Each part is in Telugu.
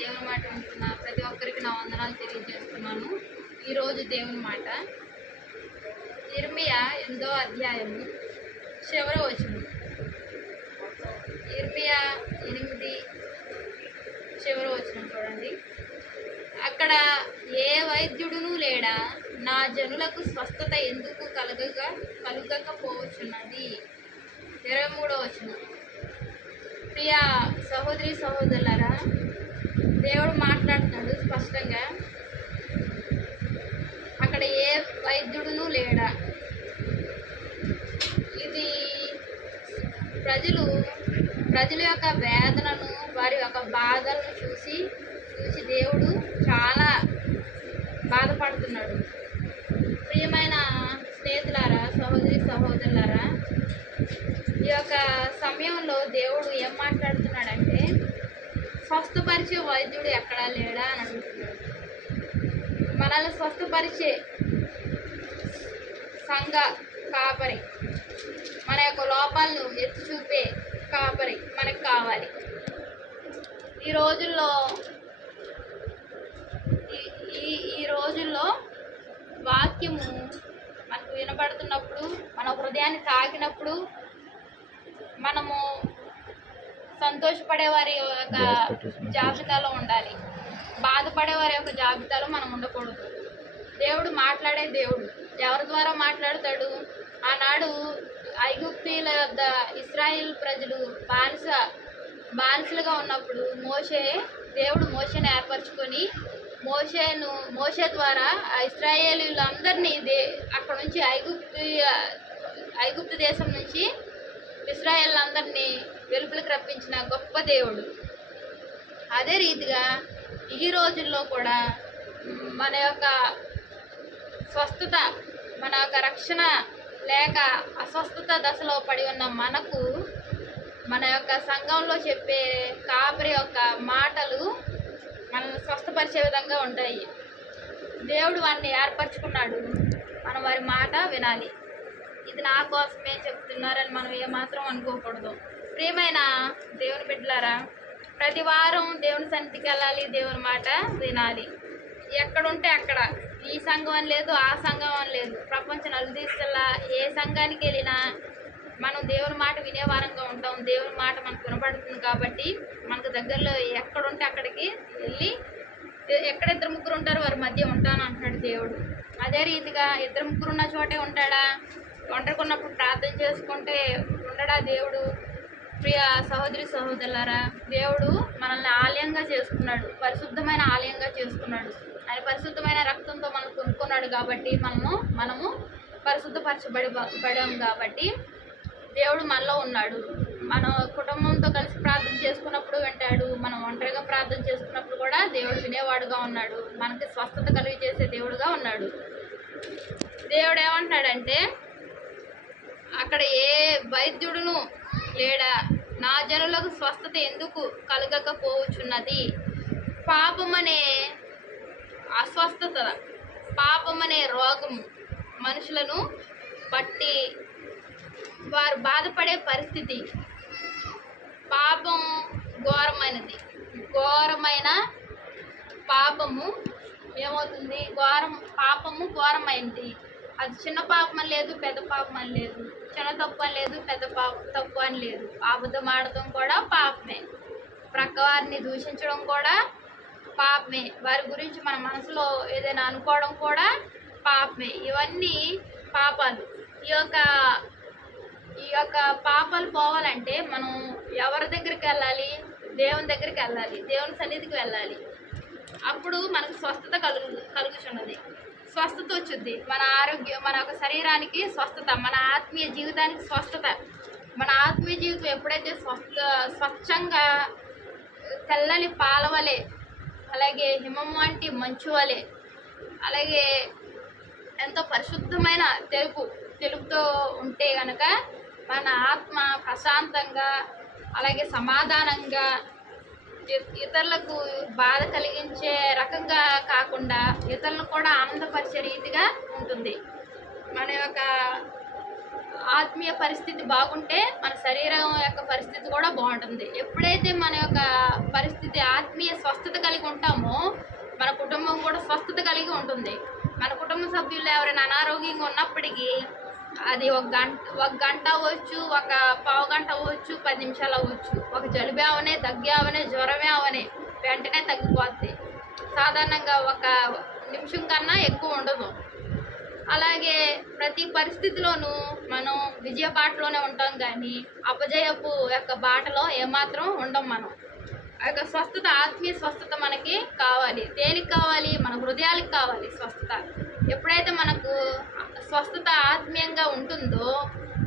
దేవుని మాట వింటున్న ప్రతి ఒక్కరికి నా వందనాలు తెలియజేస్తున్నాను. ఈరోజు దేవుని మాట ఇర్మియా 8వ అధ్యాయము చివరి వచనం. ఇర్మియా 8 చివరి వచనం చూడండి. అక్కడ ఏ వైద్యుడును లేడా, నా జనులకు స్వస్థత ఎందుకు కలుగకపోవచ్చున్నది. 23వ వచనం. ప్రియ సహోదరి సహోదరులారా, దేవుడు మాట్లాడుతున్నాడు స్పష్టంగా. అక్కడ ఏ వైద్యుడును లేడా. ఇది ప్రజల యొక్క వేదనను, వారి యొక్క బాధలను చూసి దేవుడు చాలా బాధపడుతున్నాడు. ప్రియమైన స్నేహితులారా, సహోదరి సహోదరులారా, ఈ యొక్క సమయంలో దేవుడు ఏం మాట్లాడుతున్నాడంటే, స్వస్థపరిచే వైద్యుడు ఎక్కడా లేడా అని అడుగుతున్నాడు. మనల్ని స్వస్థపరిచే సంఘ కాపరి, మన యొక్క లోపాలను ఎత్తి చూపే కాపరి మనకు కావాలి. ఈ రోజుల్లో వాక్యము మనకు వినబడుతున్నప్పుడు, మన హృదయాన్ని తాకినప్పుడు మనము సంతోషపడే వారి యొక్క జాబితాలో ఉండాలి, బాధపడే వారి యొక్క జాబితాలో మనం ఉండకూడదు. దేవుడు మాట్లాడే దేవుడు. ఎవరి ద్వారా మాట్లాడతాడు? ఆనాడు ఐగుప్తీయుల యొద్ద ఇశ్రాయేల్ ప్రజలు బానిసలుగా ఉన్నప్పుడు దేవుడు మోషేని ఏర్పరచుకొని మోషే ద్వారా ఆ ఇశ్రాయేలీలందరినీ అక్కడ నుంచి ఐగుప్తు దేశం నుంచి ఇశ్రాయేలందరినీ వెలుపలికి రప్పించిన గొప్ప దేవుడు. అదే రీతిగా ఈ రోజుల్లో కూడా మన యొక్క స్వస్థత, మన యొక్క రక్షణ లేక అస్వస్థత దశలో పడి ఉన్న మనకు మన యొక్క సంఘంలో చెప్పే కాపరి యొక్క మాటలు మనల్ని స్వస్థపరిచే విధంగా ఉంటాయి. దేవుడు వారిని ఏర్పరచుకున్నాడు, మనం వారి మాట వినాలి. ఇది నా కోసమే చెప్తున్నారని మనం ఏమాత్రం అనుకోకూడదు. ప్రియమైన దేవుని బిడ్డలారా, ప్రతి వారం దేవుని సన్నిధికి వెళ్ళాలి, దేవుని మాట వినాలి. ఎక్కడుంటే అక్కడ, ఈ సంఘం అని లేదు, ఆ సంఘం అని లేదు, ప్రపంచ నలుదిశలా ఏ సంఘానికి వెళ్ళినా మనం దేవుని మాట వినేవారంగా ఉంటాం. దేవుని మాట మనకు వినపడుతుంది కాబట్టి మనకు దగ్గరలో ఎక్కడుంటే అక్కడికి వెళ్ళి, ఎక్కడ 2-3 ఉంటారో వారి మధ్య ఉంటాను అంటున్నాడు దేవుడు. అదే రీతిగా 2-3 ఉన్న చోటే ఉంటాడా? ఒంటరికున్నప్పుడు ప్రార్థన చేసుకుంటే ఉండడా దేవుడు? ప్రియ సహోదరి సహోదరులారా, దేవుడు మనల్ని ఆలయంగా చేసుకున్నాడు, పరిశుద్ధమైన ఆలయంగా చేసుకున్నాడు. ఆయన పరిశుద్ధమైన రక్తంతో మనం కొనుక్కున్నాడు కాబట్టి మనము పరిశుద్ధపరచబడాం కాబట్టి దేవుడు మనలో ఉన్నాడు. మన కుటుంబంతో కలిసి ప్రార్థన చేసుకున్నప్పుడు వింటాడు, మనం ఒంటరిగా ప్రార్థన చేసుకున్నప్పుడు కూడా దేవుడు వినేవాడుగా ఉన్నాడు, మనకి స్వస్థత కలిగి చేసే దేవుడుగా ఉన్నాడు. దేవుడు ఏమంటున్నాడంటే, అక్కడ ఏ వైద్యుడును లేడా, నా జనులకు స్వస్థత ఎందుకు కలగకపోవచ్చున్నది. పాపమనే అస్వస్థత, పాపమనే రోగం మనుషులను బట్టి వారు బాధపడే పరిస్థితి. పాపం ఘోరమైనది. ఘోరమైన పాపము ఏమవుతుంది? పాపము ఘోరమైనది. అది చిన్న పాపం అని లేదు, పెద్ద పాపం అని లేదు, చిన్న తప్పు అని లేదు, పెద్ద తప్పు అని లేదు. అబద్ధం ఆడటం కూడా పాపమే, ప్రక్కవారిని దూషించడం కూడా పాపమే, వారి గురించి మన మనసులో ఏదైనా అనుకోవడం కూడా పాపమే. ఇవన్నీ పాపాలు. ఈ యొక్క పాపాలు పోవాలంటే మనం ఎవరి దగ్గరికి వెళ్ళాలి? దేవుని దగ్గరికి వెళ్ళాలి, దేవుని సన్నిధికి వెళ్ళాలి. అప్పుడు మనకు స్వస్థత కలుగుచున్నది, స్వస్థత వచ్చుద్ది. మన ఆరోగ్యం, మన యొక్క శరీరానికి స్వస్థత, మన ఆత్మీయ జీవితానికి స్వస్థత. మన ఆత్మీయ జీవితం ఎప్పుడైతే స్వచ్ఛంగా తెల్లని పాలవలే, అలాగే హిమం వంటి మంచు వలె, అలాగే ఎంతో పరిశుద్ధమైన తెలుపుతో ఉంటే కనుక మన ఆత్మ ప్రశాంతంగా, అలాగే సమాధానంగా, ఇతరులకు బాధ కలిగించే రకంగా కాకుండా ఇతరులను కూడా ఆనందపరిచే రీతిగా ఉంటుంది. మన యొక్క ఆత్మీయ పరిస్థితి బాగుంటే మన శరీరం యొక్క పరిస్థితి కూడా బాగుంటుంది. ఎప్పుడైతే మన యొక్క పరిస్థితి ఆత్మీయ స్వస్థత కలిగి ఉంటామో మన కుటుంబం కూడా స్వస్థత కలిగి ఉంటుంది. మన కుటుంబ సభ్యులు ఎవరైనా అనారోగ్యంగా ఉన్నప్పటికీ అది ఒక గంట అవ్వచ్చు, ఒక పావు గంట అవ్వచ్చు, 10 నిమిషాలు అవ్వచ్చు. ఒక జలుబే అవనే, దగ్గే అవనే, జ్వరమే అవనే వెంటనే తగ్గిపోద్ది. సాధారణంగా ఒక నిమిషం కన్నా ఎక్కువ ఉండదు. అలాగే ప్రతి పరిస్థితిలోనూ మనం విజయ బాటలోనే ఉంటాం, కానీ అపజయపు యొక్క బాటలో ఏమాత్రం ఉండం మనం. ఆ యొక్క స్వస్థత, ఆత్మీయ స్వస్థత మనకి కావాలి. దేనికి కావాలి? మన హృదయాలకు కావాలి స్వస్థత. ఎప్పుడైతే మనకు స్వస్థత ఆత్మీయంగా ఉంటుందో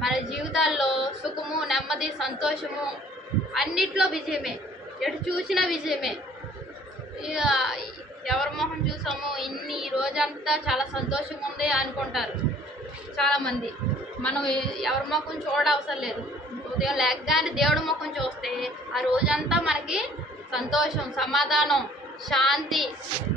మన జీవితాల్లో సుఖము, నెమ్మది, సంతోషము అన్నిట్లో విజయమే. ఎటు చూసినా విజయమే. ఎవరి మొహం చూసామో ఈ రోజంతా చాలా సంతోషంగా ఉంది అనుకుంటారు చాలామంది. మనం ఎవరి ముఖం చూడవసరం లేదు. ఉదయం లేకగానే దేవుడి ముఖం చూస్తే ఆ రోజంతా మనకి సంతోషం, సమాధానం, శాంతి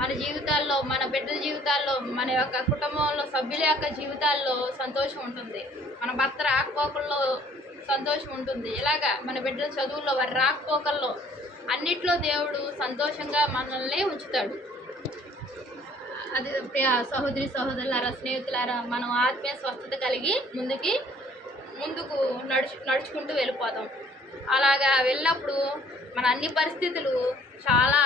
మన జీవితాల్లో, మన బిడ్డల జీవితాల్లో, మన యొక్క కుటుంబంలో సభ్యుల యొక్క జీవితాల్లో సంతోషం ఉంటుంది. మన భర్త రాకపోకల్లో సంతోషం ఉంటుంది. ఇలాగా మన బిడ్డల చదువుల్లో, వారి రాకపోకల్లో అన్నిట్లో దేవుడు సంతోషంగా మనల్ని ఉంచుతాడు. అది ప్రియ సహోదరి సహోదరులారా, స్నేహితులారా, మనం ఆత్మీయ స్వస్థత కలిగి ముందుకు నడుచుకుంటూ వెళ్ళిపోతాం. అలాగా వెళ్ళినప్పుడు మన అన్ని పరిస్థితులు చాలా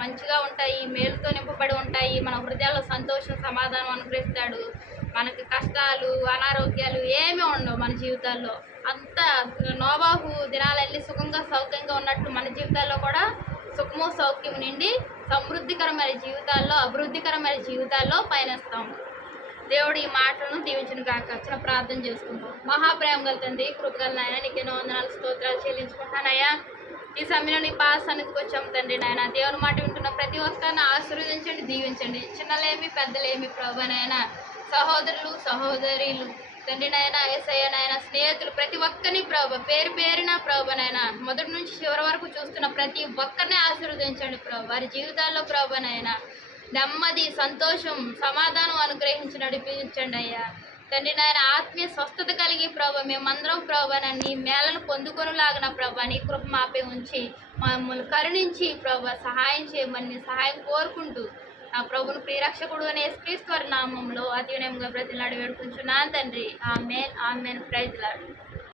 మంచిగా ఉంటాయి, మేలుతో నింపబడి ఉంటాయి. మన హృదయాల్లో సంతోషం, సమాధానం అనుగ్రహిస్తాడు. మనకి కష్టాలు, అనారోగ్యాలు ఏమీ ఉండవు మన జీవితాల్లో. అంత నోవాహు దినాలన్నీ సుఖంగా సౌఖ్యంగా ఉన్నట్టు మన జీవితాల్లో కూడా సుఖము, సౌఖ్యం నిండి సమృద్ధికరమైన జీవితాల్లో, అభివృద్ధికరమైన జీవితాల్లో పయనిస్తాము. దేవుడు ఈ మాటలను దీవించిన కాక చిన్న ప్రార్థన చేసుకుంటాం. మహాప్రేమ గల తండ్రి, కృపగల నాయన, నీకు ఎన్నో వందనాలు, స్తోత్రాలు చెల్లించుకుంటానయ్యా. ఈ సమయంలో నీ పాద సన్నిధికి వచ్చాము తండ్రి నాయన. దేవుని మాట వింటున్న ప్రతి ఒక్కరిని ఆశీర్వదించండి, దీవించండి. చిన్నలేమి పెద్దలేమి ప్రభువనైనా, సహోదరులు సహోదరులు తండ్రి నాయన, యేసయ్య నాయన, స్నేహితులు ప్రతి ఒక్కరిని ప్రభు పేరు పేరున ప్రభువనైనా మొదటి నుంచి చివరి వరకు చూస్తున్న ప్రతి ఒక్కరిని ఆశీర్వదించండి ప్రభు. వారి జీవితాల్లో ప్రభువనైనా నెమ్మది, సంతోషం, సమాధానం అనుగ్రహించి నడిపించండి అయ్యా. తండ్రి నాయన, ఆత్మీయ స్వస్థత కలిగి ప్రభు మేమందరం ప్రభు నీ మేళను పొందుకొనిలాగిన ప్రభు నీ కృప మాపై ఉంచి మమ్మల్ని కరుణించి ప్రభు సహాయం చేయమని సహాయం కోరుకుంటూ నా ప్రభుని ప్రియరక్షకుడు అనే యేసుక్రీస్తు వారి నామంలో అతి వినయంగా బ్రతిలాడి వేడుకుంటున్నాను తండ్రి. ఆమేన్, ఆమేన్. Praise lord.